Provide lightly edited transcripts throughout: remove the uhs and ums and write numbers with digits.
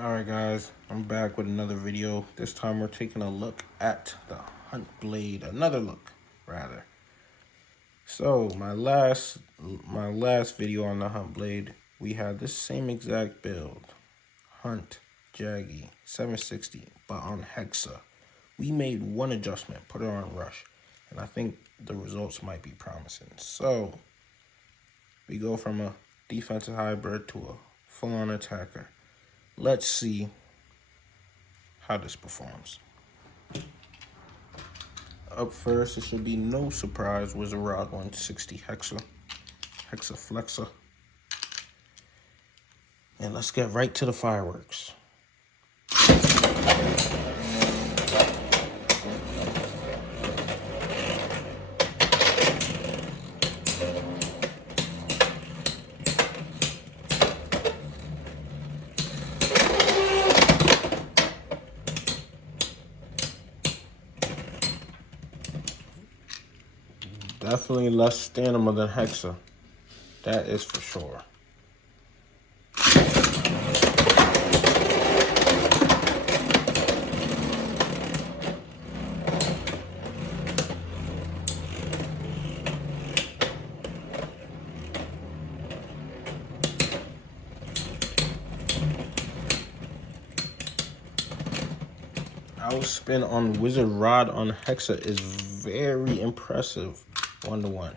Alright guys, I'm back with another video. This time we're taking a look at the Hunt Blade. Another look, rather. So, my last video on the Hunt Blade, we had this same exact build. Hunt Jaggy 760, but on Hexa. We made one adjustment, put it on Rush, and I think the results might be promising. So, we go from a defensive hybrid to a full-on attacker. Let's see how this performs. Up first, it should be no surprise, Wizard Rod 160 Hexa Flexer. And let's get right to the fireworks. Definitely less stamina than Hexa. That is for sure. Outspin on Wizard Rod on Hexa is very impressive. 1-to-1.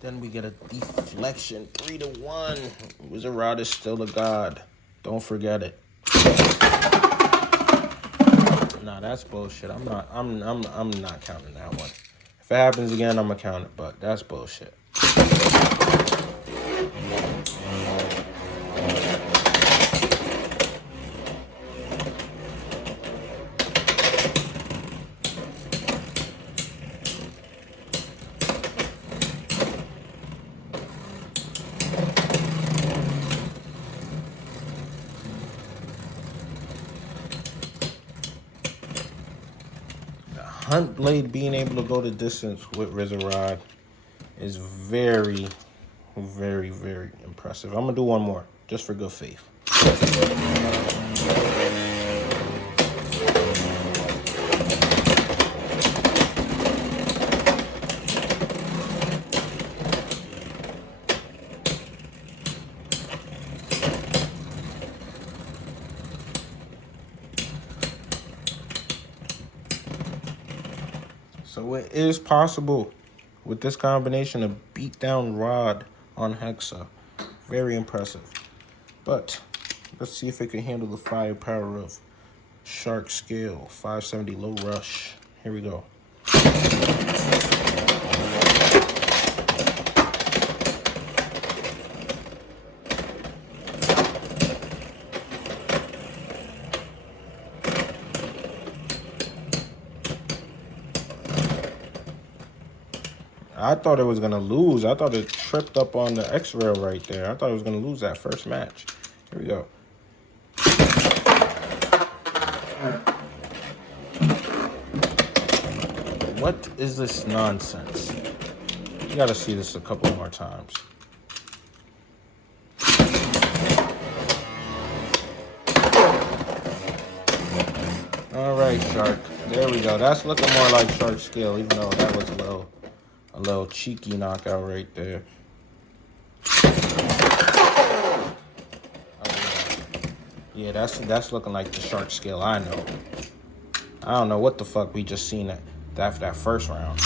Then we get a deflection 3-to-1. Wizard Rod is still a god. Don't forget it. Nah, that's bullshit. I'm not counting that one. If it happens again, I'm gonna count it, but that's bullshit. Hunt Blade being able to go the distance with Wizard Rod is very, very, very impressive. I'm gonna do one more just for good faith. So it is possible with this combination to beat down Rod on Hexa. Very impressive. But let's see if it can handle the firepower of Shark Scale 570 Low Rush. Here we go. I thought it was going to lose. I thought it tripped up on the X-rail right there. I thought it was going to lose that first match. Here we go. What is this nonsense? You got to see this a couple more times. All right, Shark. There we go. That's looking more like Shark Scale, even though that was a little cheeky knockout right there. Oh, yeah, that's looking like the Shark Scale I know. I don't know what the fuck we just seen after that first round.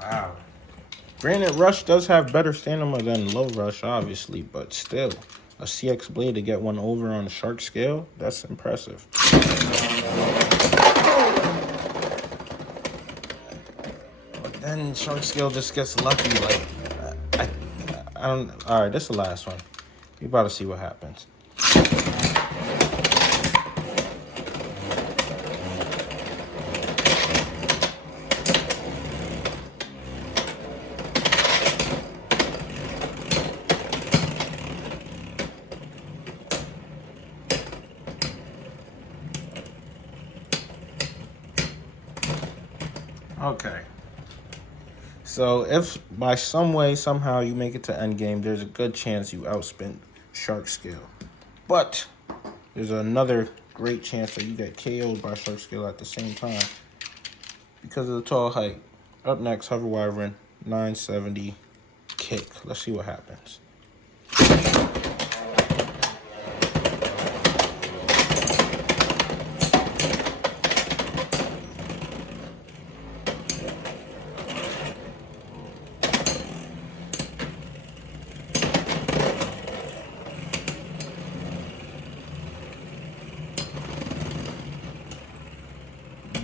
Wow. Granted, Rush does have better stamina than Low Rush, obviously, but still, a CX Blade to get one over on the Shark Scale, that's impressive. But then Shark Scale just gets lucky, like, I don't, all right, this is the last one. We about to see what happens. Okay. So if by some way, somehow you make it to endgame, there's a good chance you outspent Shark Scale. But there's another great chance that you get KO'd by Shark Scale at the same time because of the tall height. Up next, Hover Wyvern, 970 kick. Let's see what happens.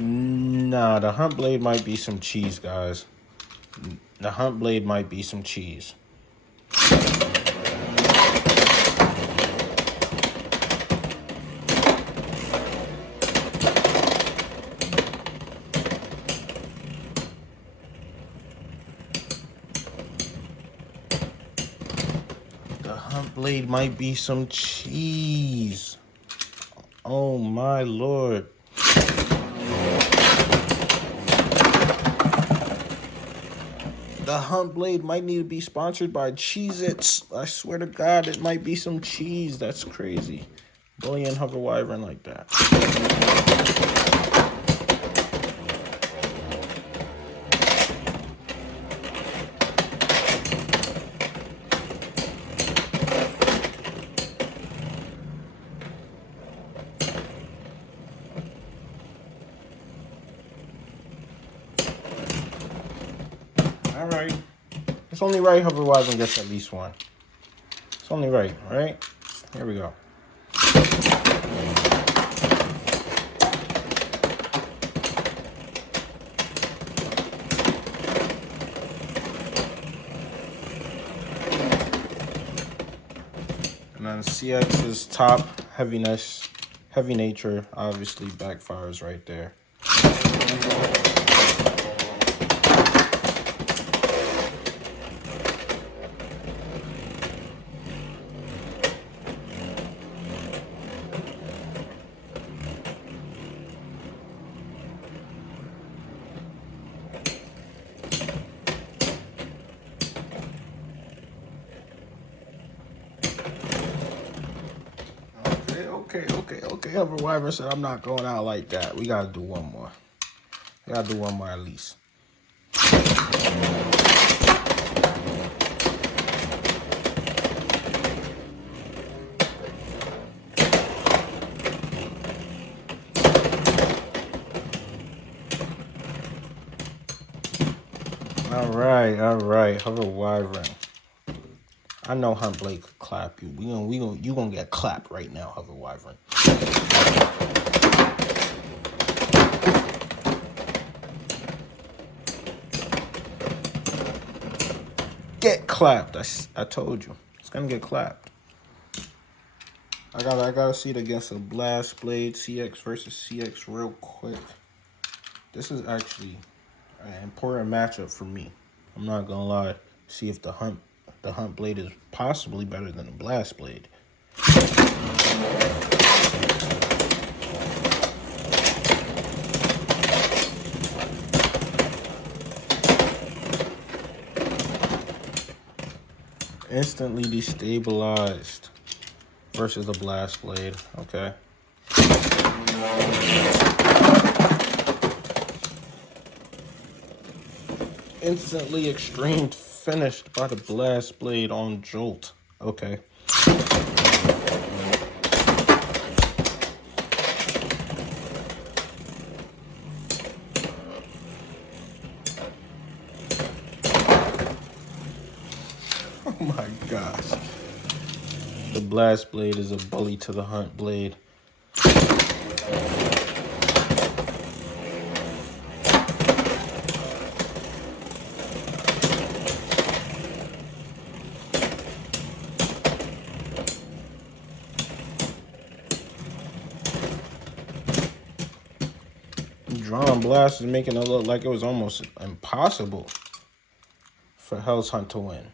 Nah, the Hunt Blade might be some cheese, guys. The Hunt Blade might be some cheese. The Hunt Blade might be some cheese. Oh my lord. The Hunt Blade might need to be sponsored by Cheez-Its. I swear to God, it might be some cheese. That's crazy. Bullying Hover Wyvern like that. All right. It's only right Hover Wyvern gets at least one. It's only right, right? Here we go. And then CX's top heaviness, heavy nature, obviously backfires right there. Okay. Hover Wyvern said, I'm not going out like that. We got to do one more. We got to do one more at least. All right. Hover Wyvern. I know Hunt Blade could clap you. You gonna get clapped right now, Hover Wyvern. Get clapped. I told you. It's gonna get clapped. I gotta see it against a Blast Blade CX versus CX real quick. This is actually an important matchup for me. I'm not gonna lie. See if the Hunt Blade is possibly better than the Blast Blade. Instantly destabilized versus the Blast Blade. Okay. Instantly extreme finished by the Blast Blade on Jolt. Okay. Oh my gosh. The Blast Blade is a bully to the Hunt Blade. Drawn Blast is making it look like it was almost impossible for Hell's Hunt to win.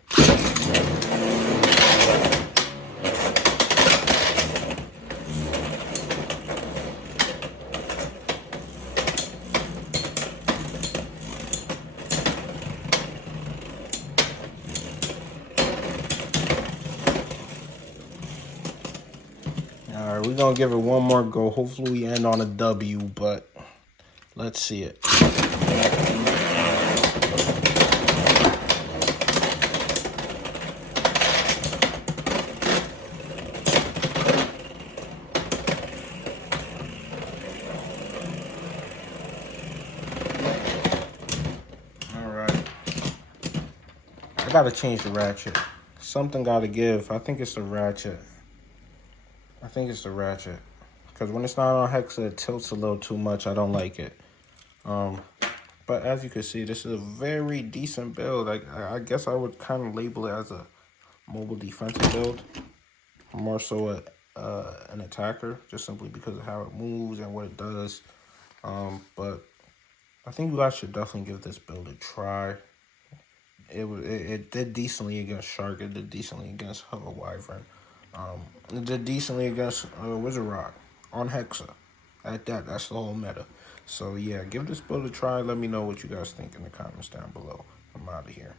we're gonna give it one more go. Hopefully we end on a W, but let's see it. I gotta change the ratchet. Something gotta give. I think it's the ratchet. Because when it's not on Hexa, it tilts a little too much. I don't like it. But as you can see, this is a very decent build. I guess I would kind of label it as a mobile defensive build. More so an attacker, just simply because of how it moves and what it does. But I think you guys should definitely give this build a try. It did decently against Shark. It did decently against Hover Wyvern. It did decently against Wizard Rock on Hexa. That's the whole meta. So yeah, give this build a try. Let me know what you guys think in the comments down below. I'm out of here.